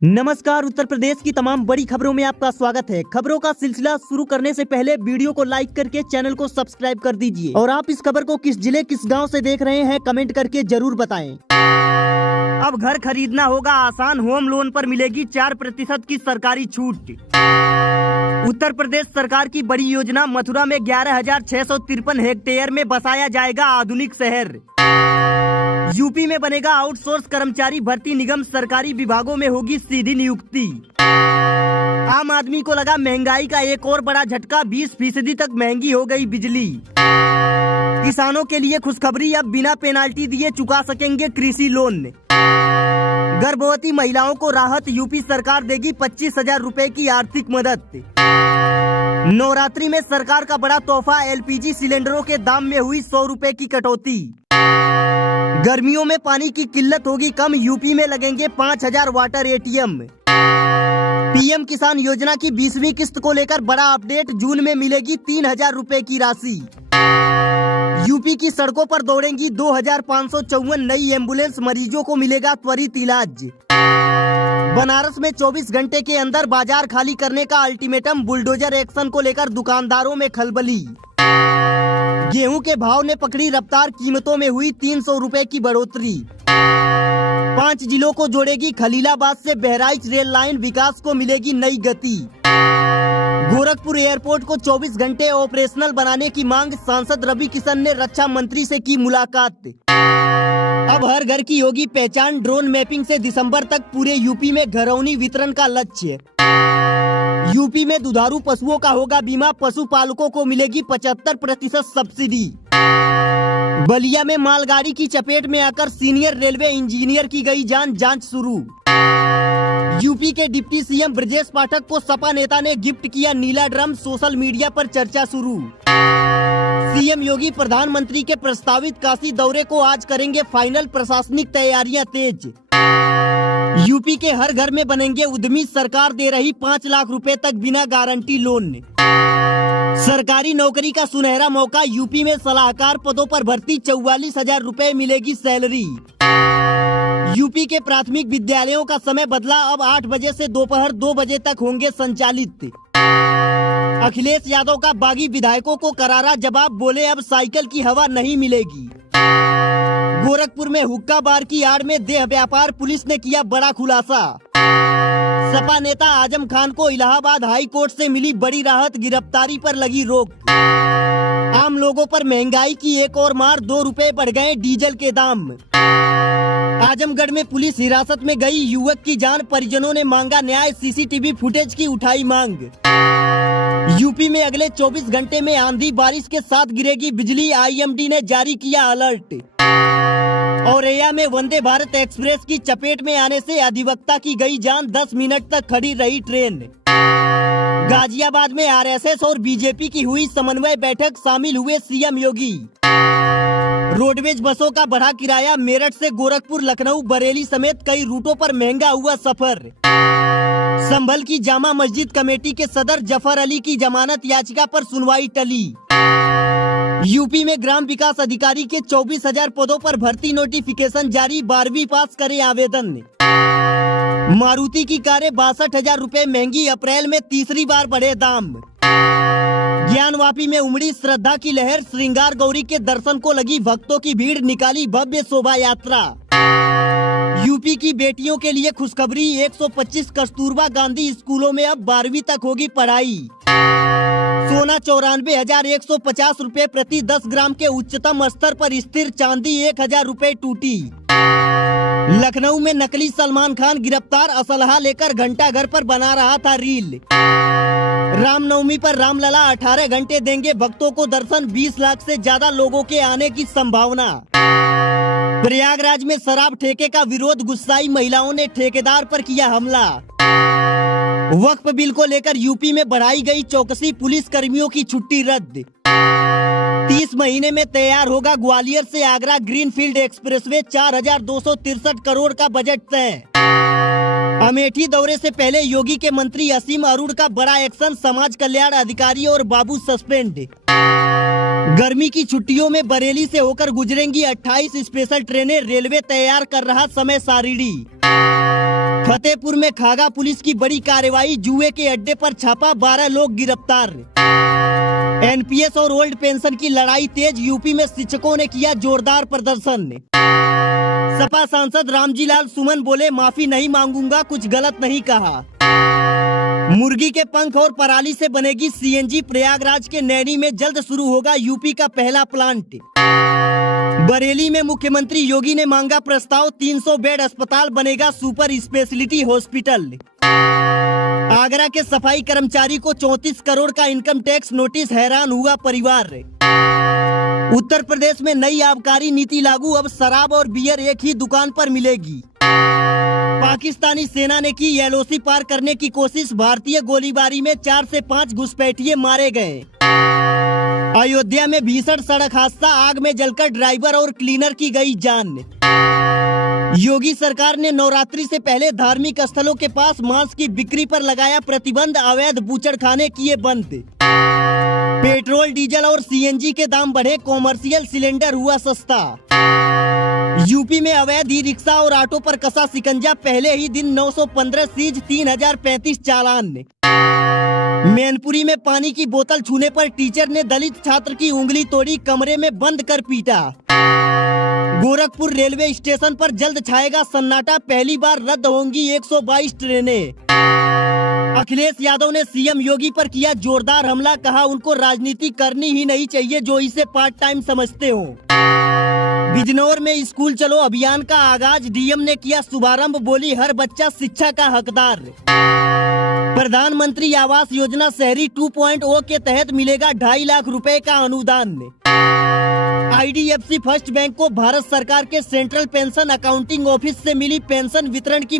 नमस्कार। उत्तर प्रदेश की तमाम बड़ी खबरों में आपका स्वागत है। खबरों का सिलसिला शुरू करने से पहले वीडियो को लाइक करके चैनल को सब्सक्राइब कर दीजिए और आप इस खबर को किस जिले किस गांव से देख रहे हैं कमेंट करके जरूर बताएं। अब घर खरीदना होगा आसान, होम लोन पर मिलेगी 4% की सरकारी छूट। उत्तर प्रदेश सरकार की बड़ी योजना मथुरा में 11,653 हेक्टेयर में बसाया जाएगा आधुनिक शहर। यूपी में बनेगा आउटसोर्स कर्मचारी भर्ती निगम, सरकारी विभागों में होगी सीधी नियुक्ति। आम आदमी को लगा महंगाई का एक और बड़ा झटका, 20% तक महंगी हो गई बिजली। किसानों के लिए खुशखबरी, अब बिना पेनाल्टी दिए चुका सकेंगे कृषि लोन। गर्भवती महिलाओं को राहत, यूपी सरकार देगी 25,000 रुपए की आर्थिक मदद। नवरात्रि में सरकार का बड़ा तोहफा, एलपीजी सिलेंडरों के दाम में हुई 100 रुपए की कटौती। गर्मियों में पानी की किल्लत होगी कम, यूपी में लगेंगे 5,000 वाटर एटीएम। पीएम किसान योजना की 20वीं किस्त को लेकर बड़ा अपडेट, जून में मिलेगी 3,000 रुपए की राशि। यूपी की सड़कों पर दौड़ेंगी 2,554 नई एम्बुलेंस, मरीजों को मिलेगा त्वरित इलाज। बनारस में 24 घंटे के अंदर बाजार खाली करने का अल्टीमेटम, बुलडोजर एक्शन को लेकर दुकानदारों में खलबली। गेहूं के भाव ने पकड़ी रफ्तार, कीमतों में हुई 300 रुपए की बढ़ोतरी। 5 जिलों को जोड़ेगी खलीलाबाद से बहराइच रेल लाइन, विकास को मिलेगी नई गति। गोरखपुर एयरपोर्ट को 24 घंटे ऑपरेशनल बनाने की मांग, सांसद रवि किशन ने रक्षा मंत्री से की मुलाकात। अब हर घर की होगी पहचान, ड्रोन मैपिंग से दिसंबर तक पूरे यूपी में घरौनी वितरण का लक्ष्य। यूपी में दुधारू पशुओं का होगा बीमा, पशुपालकों को मिलेगी 75% सब्सिडी। बलिया में मालगाड़ी की चपेट में आकर सीनियर रेलवे इंजीनियर की गई जान, जांच शुरू। यूपी के डिप्टी सीएम ब्रजेश पाठक को सपा नेता ने गिफ्ट किया नीला ड्रम, सोशल मीडिया पर चर्चा शुरू। सीएम योगी प्रधानमंत्री के प्रस्तावित काशी दौरे को आज करेंगे फाइनल, प्रशासनिक तैयारियां तेज। यूपी के हर घर में बनेंगे उद्यमी, सरकार दे रही 5 लाख रुपए तक बिना गारंटी लोन। सरकारी नौकरी का सुनहरा मौका, यूपी में सलाहकार पदों पर भर्ती, 44,000 रुपए मिलेगी सैलरी। यूपी के प्राथमिक विद्यालयों का समय बदला, अब 8 बजे से दोपहर 2 बजे तक होंगे संचालित। अखिलेश यादव का बागी विधायकों को करारा जवाब, बोले अब साइकिल की हवा नहीं मिलेगी। गोरखपुर में हुक्का बार की आड़ में देह व्यापार, पुलिस ने किया बड़ा खुलासा। सपा नेता आजम खान को इलाहाबाद हाई कोर्ट से मिली बड़ी राहत, गिरफ्तारी पर लगी रोक। आम लोगों पर महंगाई की एक और मार, 2 रुपए बढ़ गए डीजल के दाम। आजमगढ़ में पुलिस हिरासत में गई युवक की जान, परिजनों ने मांगा न्याय, सीसीटीवी फुटेज की उठाई मांग। यूपी में अगले 24 घंटे में आंधी बारिश के साथ गिरेगी बिजली, आईएमडी ने जारी किया अलर्ट। औरैया में वंदे भारत एक्सप्रेस की चपेट में आने से अधिवक्ता की गई जान, 10 मिनट तक खड़ी रही ट्रेन। गाजियाबाद में आरएसएस और बीजेपी की हुई समन्वय बैठक, शामिल हुए सीएम योगी। रोडवेज बसों का बढ़ा किराया, मेरठ से गोरखपुर, लखनऊ, बरेली समेत कई रूटों पर महंगा हुआ सफर। संभल की जामा मस्जिद कमेटी के सदर जफर अली की जमानत याचिका पर सुनवाई टली। यूपी में ग्राम विकास अधिकारी के 24,000 पदों पर भर्ती नोटिफिकेशन जारी, 12वीं पास करे आवेदन। मारुति की कारें 62,000 रुपए महंगी, अप्रैल में तीसरी बार बढ़े दाम। ज्ञानवापी में उमड़ी श्रद्धा की लहर, श्रृंगार गौरी के दर्शन को लगी भक्तों की भीड़, निकाली भव्य शोभा यात्रा। यूपी की बेटियों के लिए खुशखबरी, 125 कस्तूरबा गांधी स्कूलों में अब 12वीं तक होगी पढ़ाई। सोना 94,150 रुपए प्रति 10 ग्राम के उच्चतम स्तर पर स्थिर, चांदी 1,000 रुपए टूटी। लखनऊ में नकली सलमान खान गिरफ्तार, असलहा लेकर घंटा घर पर बना रहा था रील। रामनवमी पर रामलला 18 घंटे देंगे भक्तों को दर्शन, 20 लाख से ज्यादा लोगों के आने की संभावना। प्रयागराज में शराब ठेके का विरोध, गुस्साई महिलाओं ने ठेकेदार पर किया हमला। वक्फ बिल को लेकर यूपी में बढ़ाई गई चौकसी, पुलिस कर्मियों की छुट्टी रद्द। 30 महीने में तैयार होगा ग्वालियर से आगरा ग्रीनफील्ड एक्सप्रेसवे, 4,263 करोड़ का बजट तय। अमेठी दौरे से पहले योगी के मंत्री असीम अरूढ़ का बड़ा एक्शन, समाज कल्याण अधिकारी और बाबू सस्पेंड। गर्मी की छुट्टियों में बरेली से होकर गुजरेंगी 28 स्पेशल ट्रेनें, रेलवे तैयार कर रहा समय सारिणी। फतेहपुर में खागा पुलिस की बड़ी कार्रवाई, जुए के अड्डे पर छापा, 12 लोग गिरफ्तार। एनपीएस और ओल्ड पेंशन की लड़ाई तेज, यूपी में शिक्षकों ने किया जोरदार प्रदर्शन। सपा सांसद रामजीलाल सुमन बोले, माफी नहीं मांगूंगा, कुछ गलत नहीं कहा। मुर्गी के पंख और पराली से बनेगी सीएनजी, प्रयागराज के नैनी में जल्द शुरू होगा यूपी का पहला प्लांट। बरेली में मुख्यमंत्री योगी ने मांगा प्रस्ताव, 300 बेड अस्पताल बनेगा सुपर स्पेशलिटी हॉस्पिटल। आगरा के सफाई कर्मचारी को 34 करोड़ का इनकम टैक्स नोटिस, हैरान हुआ परिवार। उत्तर प्रदेश में नई आबकारी नीति लागू, अब शराब और बियर एक ही दुकान पर मिलेगी। पाकिस्तानी सेना ने की एलओसी पार करने की कोशिश, भारतीय गोलीबारी में 4 से 5 घुसपैठिए मारे गए। अयोध्या में भीषण सड़क हादसा, आग में जलकर ड्राइवर और क्लीनर की गई जान। योगी सरकार ने नवरात्रि से पहले धार्मिक स्थलों के पास मांस की बिक्री पर लगाया प्रतिबंध, अवैध बूचड़खाने किए बंद। पेट्रोल डीजल और सीएनजी के दाम बढ़े, कॉमर्शियल सिलेंडर हुआ सस्ता। यूपी में अवैध ई रिक्शा और ऑटो पर कसा शिकंजा, पहले ही दिन 915 सीज, 3035 चालान। मैनपुरी में पानी की बोतल छूने पर टीचर ने दलित छात्र की उंगली तोड़ी, कमरे में बंद कर पीटा। गोरखपुर रेलवे स्टेशन पर जल्द छाएगा सन्नाटा, पहली बार रद्द होंगी 122 ट्रेनें। अखिलेश यादव ने सीएम योगी पर किया जोरदार हमला, कहा उनको राजनीति करनी ही नहीं चाहिए जो इसे पार्ट टाइम समझते हो। बिजनौर में स्कूल चलो अभियान का आगाज, डीएम ने किया शुभारंभ, बोली हर बच्चा शिक्षा का हकदार। प्रधानमंत्री आवास योजना शहरी 2.0 के तहत मिलेगा 2.5 लाख रुपए का अनुदान। आईडीएफसी फर्स्ट बैंक को भारत सरकार के सेंट्रल पेंशन अकाउंटिंग ऑफिस से मिली पेंशन वितरण की